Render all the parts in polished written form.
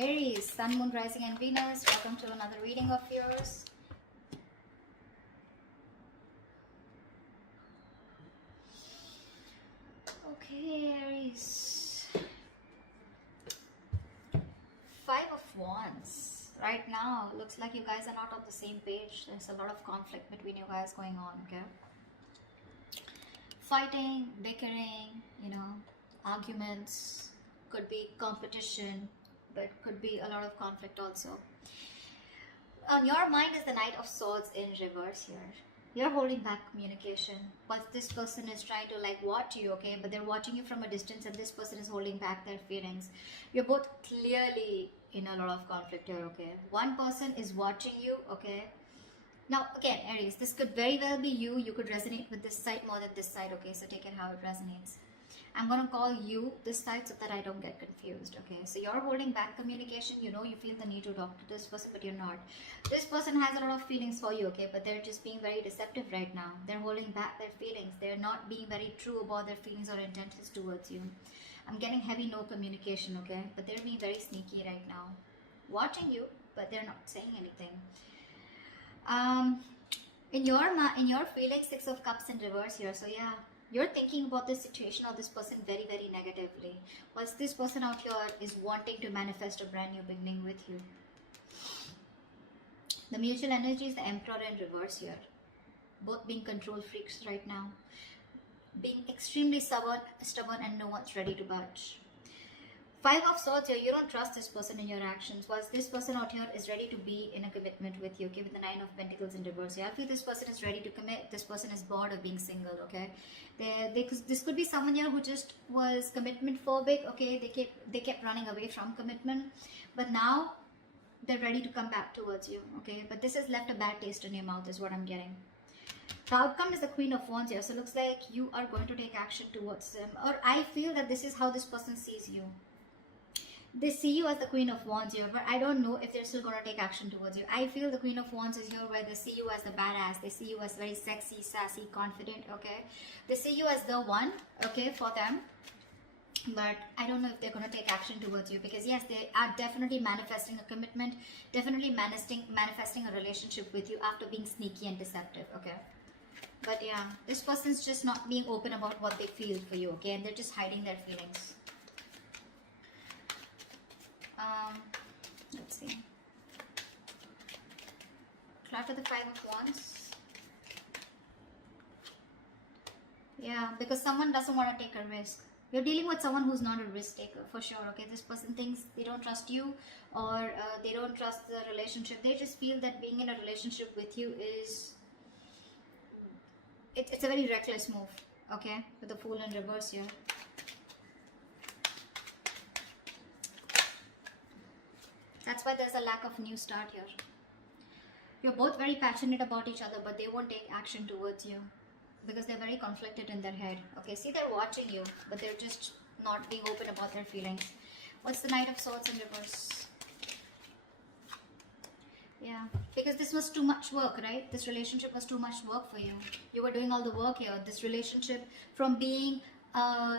Aries, Sun, Moon, Rising and Venus. Welcome to another reading of yours. Okay, Aries. Five of Wands. Right now, looks like you guys are not on the same page. There's a lot of conflict between you guys going on, okay? Fighting, bickering, arguments. Could be competition, but could be a lot of conflict also. On your mind is the Knight of Swords in reverse here. You're holding back communication. But this person is trying to watch you, okay? But they're watching you from a distance and this person is holding back their feelings. You're both clearly in a lot of conflict here, okay? One person is watching you, okay? Now, again, Aries, this could very well be you. You could resonate with this side more than this side, okay? So take it how it resonates. I'm going to call you this side so that I don't get confused, okay? So you're holding back communication. You feel the need to talk to this person, but you're not. This person has a lot of feelings for you, okay? But they're just being very deceptive right now. They're holding back their feelings. They're not being very true about their feelings or intentions towards you. I'm getting heavy no communication, okay? But they're being very sneaky right now. Watching you, but they're not saying anything. In your feelings, Six of Cups in reverse here. So yeah, you're thinking about this situation or this person very, very negatively. Whilst this person out here is wanting to manifest a brand new beginning with you. The mutual energy is the Emperor in reverse here. Both being control freaks right now. Being extremely stubborn and no one's ready to budge. Five of Swords here, you don't trust this person in your actions. Whilst this person out here is ready to be in a commitment with you, okay, with the Nine of Pentacles in reverse here. I feel this person is ready to commit. This person is bored of being single, okay. This could be someone here who just was commitment phobic, okay. They kept running away from commitment, but now they're ready to come back towards you, okay. But this has left a bad taste in your mouth is what I'm getting. The outcome is the Queen of Wands here, so it looks like you are going to take action towards them, or I feel that this is how this person sees you. They see you as the Queen of Wands here, but I don't know if they're still going to take action towards you. I feel the Queen of Wands is here where they see you as the badass. They see you as very sexy, sassy, confident, okay? They see you as the one, okay, for them. But I don't know if they're going to take action towards you, because yes, they are definitely manifesting a commitment, definitely manifesting a relationship with you after being sneaky and deceptive, okay? But yeah, this person's just not being open about what they feel for you, okay? And they're just hiding their feelings. Let's see. Cloud of the Five of Wands. Yeah, because someone doesn't want to take a risk. You're dealing with someone who's not a risk taker, for sure, okay? This person thinks they don't trust you, or they don't trust the relationship. They just feel that being in a relationship with you is... It's a very reckless move, okay? With the Fool in reverse here. That's why there's a lack of new start here. You're both very passionate about each other, but they won't take action towards you because they're very conflicted in their head. Okay, see, they're watching you, but they're just not being open about their feelings. What's the Knight of Swords in reverse? Yeah, because this was too much work, right? This relationship was too much work for you. You were doing all the work here. This relationship, from being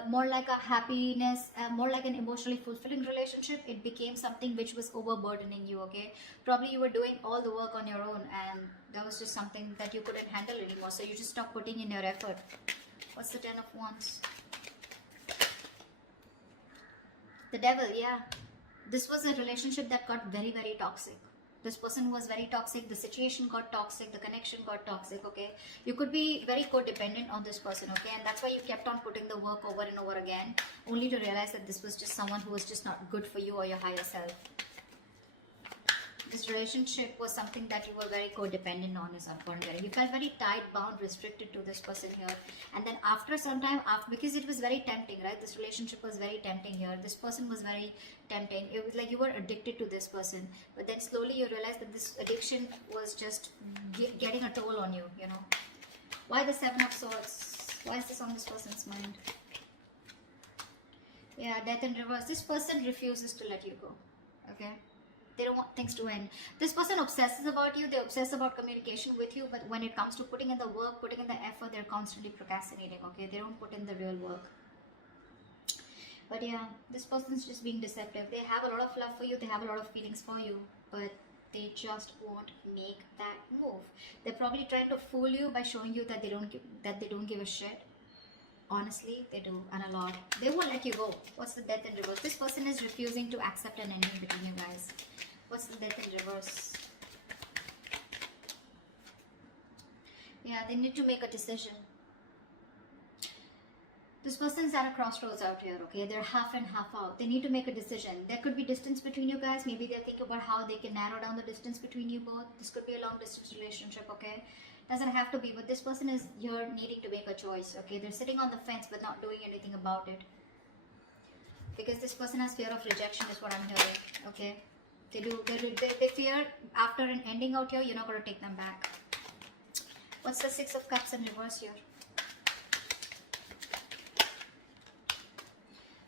more like a happiness, more like an emotionally fulfilling relationship, it became something which was overburdening you, okay? Probably you were doing all the work on your own and that was just something that you couldn't handle anymore, so you just stopped putting in your effort. What's the Ten of Wands? The Devil, yeah. This was a relationship that got very, very toxic. This person was very toxic, the situation got toxic, the connection got toxic, okay? You could be very codependent on this person, okay? And that's why you kept on putting the work over and over again, only to realize that this was just someone who was just not good for you or your higher self. This relationship was something that you were very codependent on, is what I'm getting. You felt very tied, bound, restricted to this person here. And then after some time, because it was very tempting, right? This relationship was very tempting here. This person was very tempting. It was like you were addicted to this person. But then slowly you realized that this addiction was just getting a toll on you, you know. Why the Seven of Swords? Why is this on this person's mind? Yeah, Death in reverse. This person refuses to let you go, okay? They don't want things to end. This person obsesses about you. They obsess about communication with you. But when it comes to putting in the work, putting in the effort, they're constantly procrastinating, okay? They don't put in the real work. But yeah, this person's just being deceptive. They have a lot of love for you, they have a lot of feelings for you, but they just won't make that move. They're probably trying to fool you by showing you that they don't give a shit. Honestly, they do, and a lot. They won't let you go. What's the death in reverse? This person is refusing to accept an ending between you guys. What's the death in reverse? Yeah, they need to make a decision. This person's at a crossroads out here, okay? They're half in, half out. They need to make a decision. There could be distance between you guys. Maybe they're thinking about how they can narrow down the distance between you both. This could be a long distance relationship, okay? Doesn't have to be, but this person is here needing to make a choice, okay? They're sitting on the fence but not doing anything about it. Because this person has fear of rejection is what I'm hearing, okay? They fear after an ending out here, you're not going to take them back. What's the Six of Cups in reverse here?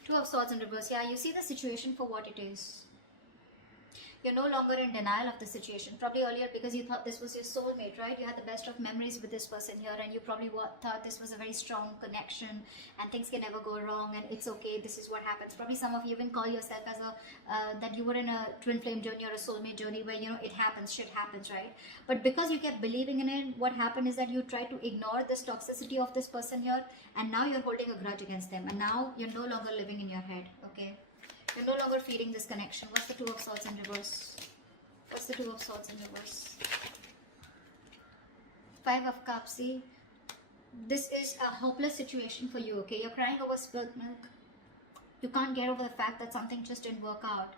Two of Swords in reverse. Yeah, you see the situation for what it is. You're no longer in denial of the situation. Probably earlier because you thought this was your soulmate, right? You had the best of memories with this person here, and you probably thought this was a very strong connection and things can never go wrong and it's okay, this is what happens. Probably some of you even call yourself as that you were in a twin flame journey or a soulmate journey where, you know, it happens, shit happens, right? But because you kept believing in it, what happened is that you tried to ignore this toxicity of this person here, and now you're holding a grudge against them, and now you're no longer living in your head, okay? You're no longer feeding this connection. What's the Two of Swords in reverse? What's the Two of Swords in reverse? Five of Cups. See, this is a hopeless situation for you, okay? You're crying over spilled milk. You can't get over the fact that something just didn't work out.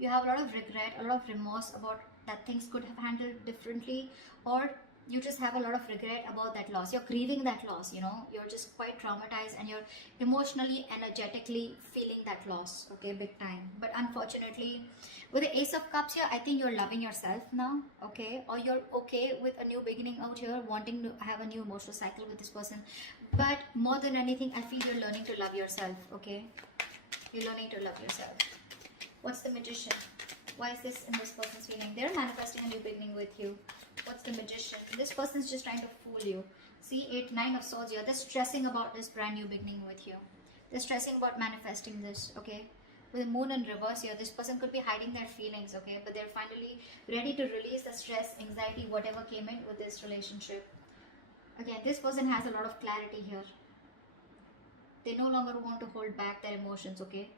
You have a lot of regret, a lot of remorse about that things could have handled differently, or you just have a lot of regret about that loss. You're grieving that loss, you know. You're just quite traumatized and you're emotionally, energetically feeling that loss, okay, big time. But unfortunately, with the Ace of Cups here, I think you're loving yourself now, okay? Or you're okay with a new beginning out here, wanting to have a new emotional cycle with this person. But more than anything, I feel you're learning to love yourself, okay? You're learning to love yourself. What's the Magician? Why is this in this person's feeling? They're manifesting a new beginning with you. What's the Magician? This person's just trying to fool you. See, Nine of Swords here. They're stressing about this brand new beginning with you. They're stressing about manifesting this, okay? With the Moon in reverse here, this person could be hiding their feelings, okay? But they're finally ready to release the stress, anxiety, whatever came in with this relationship. Again, this person has a lot of clarity here. They no longer want to hold back their emotions, okay?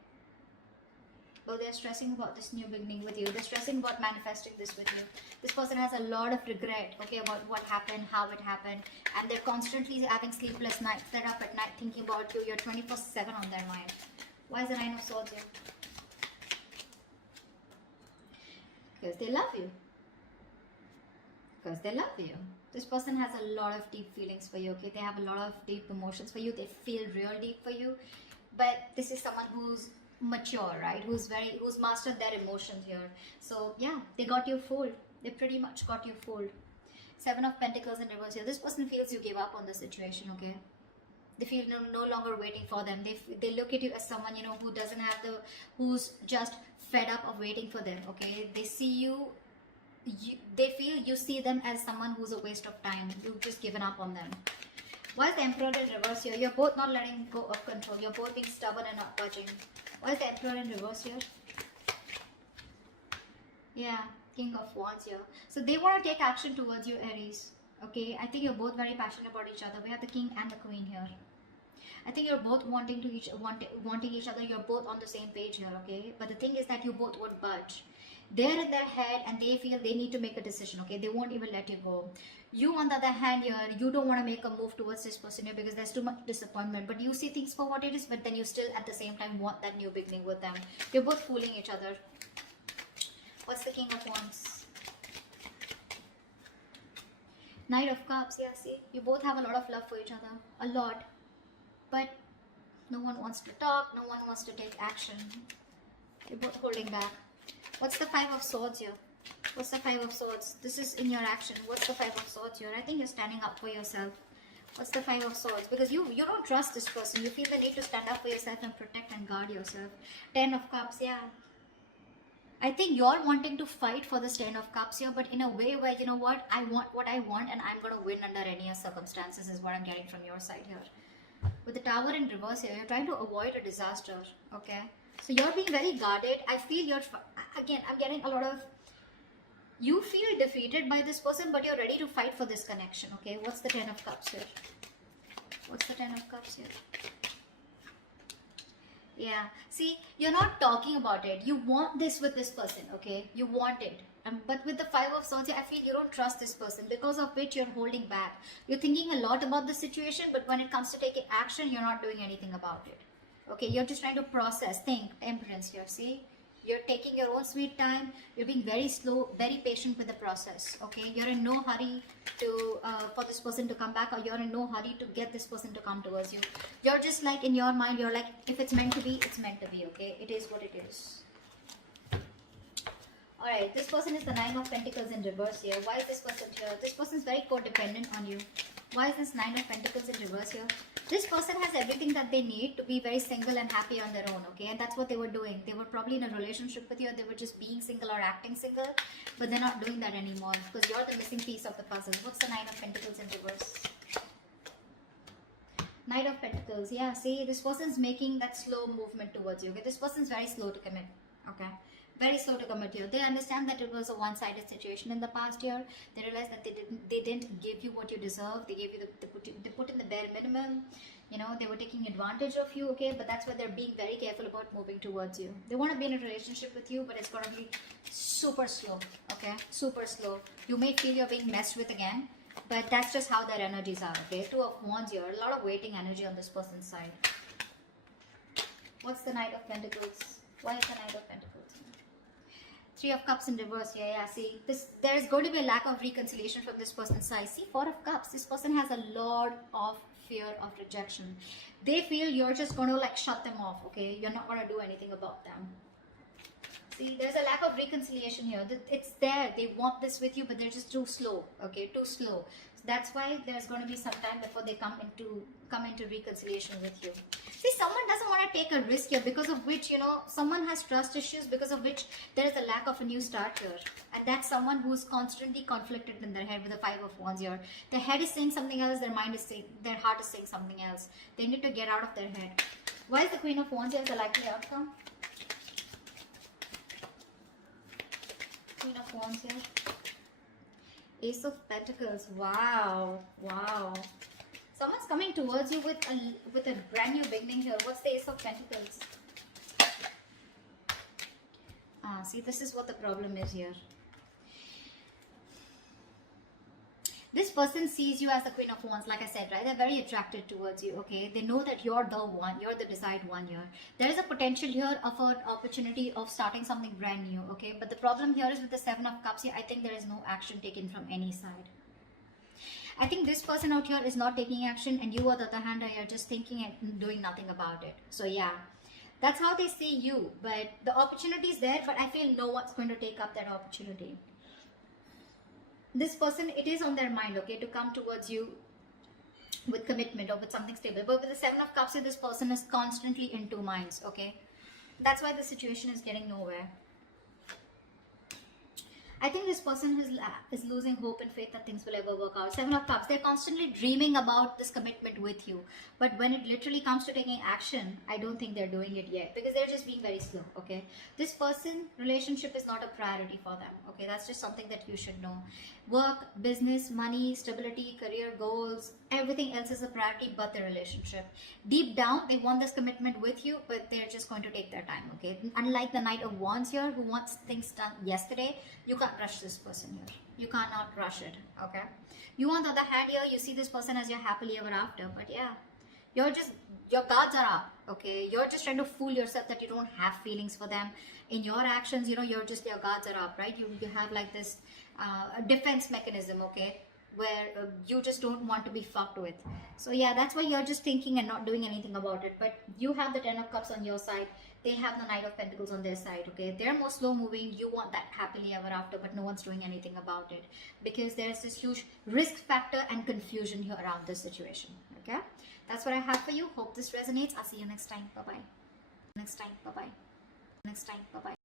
But they're stressing about this new beginning with you. They're stressing about manifesting this with you. This person has a lot of regret, okay, about what happened, how it happened. And they're constantly having sleepless nights. They're up at night thinking about you. You're 24/7 on their mind. Why is the Nine of Swords here? Because they love you. Because they love you. This person has a lot of deep feelings for you, okay? They have a lot of deep emotions for you. They feel real deep for you. But this is someone who's mature, right? Who's mastered their emotions here. So yeah, they got you fooled. They pretty much got you fooled. Seven of Pentacles in reverse here. This person feels you gave up on the situation, okay? They feel no longer waiting for them. They look at you as someone, you know, who doesn't have who's just fed up of waiting for them, okay? They see you, they feel you see them as someone who's a waste of time. You've just given up on them. Why is the Emperor in reverse here? You're both not letting go of control. You're both being stubborn and not budging. Why is the Emperor in reverse here? Yeah, King of Wands here. So they want to take action towards you, Aries. Okay, I think you're both very passionate about each other. We have the King and the Queen here. I think you're both wanting each other. You're both on the same page here, okay? But the thing is that you both won't budge. They're in their head and they feel they need to make a decision, okay? They won't even let you go. You, on the other hand here, you don't want to make a move towards this person here because there's too much disappointment. But you see things for what it is, but then you still at the same time want that new beginning with them. You're both fooling each other. What's the King of Wands? Knight of Cups, yeah, see? You both have a lot of love for each other. A lot. But no one wants to talk. No one wants to take action. You're both holding back. What's the Five of Swords here? What's the Five of Swords? This is in your action. What's the Five of Swords here? I think you're standing up for yourself. What's the Five of Swords? Because you don't trust this person. You feel the need to stand up for yourself and protect and guard yourself. Ten of Cups, yeah. I think you're wanting to fight for this Ten of Cups here, but in a way where, you know what I want and I'm going to win under any circumstances is what I'm getting from your side here. With the Tower in reverse here, you're trying to avoid a disaster, okay? So you're being very guarded. I feel again, I'm getting a lot of, you feel defeated by this person, but you're ready to fight for this connection, okay? What's the Ten of Cups here? What's the Ten of Cups here? Yeah, see, you're not talking about it. You want this with this person, okay? You want it. But with the Five of Swords, I feel you don't trust this person, because of which you're holding back. You're thinking a lot about the situation, but when it comes to taking action, you're not doing anything about it. Okay, you're just trying to process, think, Temperance here, see? You're taking your own sweet time. You're being very slow, very patient with the process, okay? You're in no hurry to for this person to come back, or you're in no hurry to get this person to come towards you. You're just like, in your mind, you're like, if it's meant to be, it's meant to be, okay? It is what it is. Alright, this person is the Nine of Pentacles in reverse here. Why is this person here? This person is very codependent on you. Why is this Nine of Pentacles in reverse here? This person has everything that they need to be very single and happy on their own, okay? And that's what they were doing. They were probably in a relationship with you, or they were just being single or acting single, but they're not doing that anymore, because you're the missing piece of the puzzle. What's the Nine of Pentacles in reverse? Knight of Pentacles. Yeah, see, this person's making that slow movement towards you, okay? This person's very slow to commit, okay? Very slow to commit here. They understand that it was a one-sided situation in the past year. They realized that they didn't give you what you deserve. They gave you they put in the bare minimum. You know, they were taking advantage of you, okay? But that's why they're being very careful about moving towards you. They want to be in a relationship with you, but it's going to be super slow, okay? Super slow. You may feel you're being messed with again, but that's just how their energies are, okay? Two of Wands here. A lot of waiting energy on this person's side. What's the Knight of Pentacles? Why is the Knight of Pentacles? Three of Cups in reverse. Yeah, see, there is going to be a lack of reconciliation from this person's side. See, Four of Cups. This person has a lot of fear of rejection. They feel you're just going to like shut them off, okay? You're not going to do anything about them. See, there's a lack of reconciliation here. It's there. They want this with you, but they're just too slow, okay? Too slow. So that's why there's going to be some time before they come into reconciliation with you. See, someone doesn't want to take a risk here, because of which, you know, someone has trust issues, because of which there is a lack of a new start here. And that's someone who's constantly conflicted in their head with the Five of Wands here. Their head is saying something else, their mind is saying, their heart is saying something else. They need to get out of their head. Why is the Queen of Wands here the likely outcome? Queen of Wands here. Ace of Pentacles. Wow. Wow. Someone's coming towards you with a brand new beginning here. What's the Ace of Pentacles? See, this is what the problem is here. This person sees you as the Queen of Wands, like I said, right? They're very attracted towards you, okay? They know that you're the one, you're the desired one here. There is a potential here of an opportunity of starting something brand new, okay? But the problem here is with the Seven of Cups here, I think there is no action taken from any side. I think this person out here is not taking action, and you, on the other hand, are just thinking and doing nothing about it. So yeah, that's how they see you. But the opportunity is there, but I feel no one's going to take up that opportunity. This person, it is on their mind, okay, to come towards you with commitment or with something stable. But with the Seven of Cups here, this person is constantly in two minds, okay? That's why the situation is getting nowhere. I think this person is losing hope and faith that things will ever work out. Seven of Cups, they're constantly dreaming about this commitment with you. But when it literally comes to taking action, I don't think they're doing it yet, because they're just being very slow, okay? This person, relationship is not a priority for them, okay? That's just something that you should know. Work, business, money, stability, career goals, everything else is a priority but the relationship. Deep down, they want this commitment with you, but they're just going to take their time, okay? Unlike the Knight of Wands here, who wants things done yesterday, you can't rush this person here. You cannot rush it, okay? You, on the other hand here, you see this person as your happily ever after, but yeah, your guards are up, okay? You're just trying to fool yourself that you don't have feelings for them. In your actions, you know, your guards are up, right? You have like this defense mechanism, okay, where you just don't want to be fucked with. So yeah, that's why you're just thinking and not doing anything about it. But you have the Ten of Cups on your side. They have the Knight of Pentacles on their side, okay? They're more slow moving. You want that happily ever after, but no one's doing anything about it, because there's this huge risk factor and confusion here around this situation, okay? That's what I have for you. Hope this resonates. I'll see you next time. Bye-bye. Next time. Bye-bye. Next time. Bye-bye.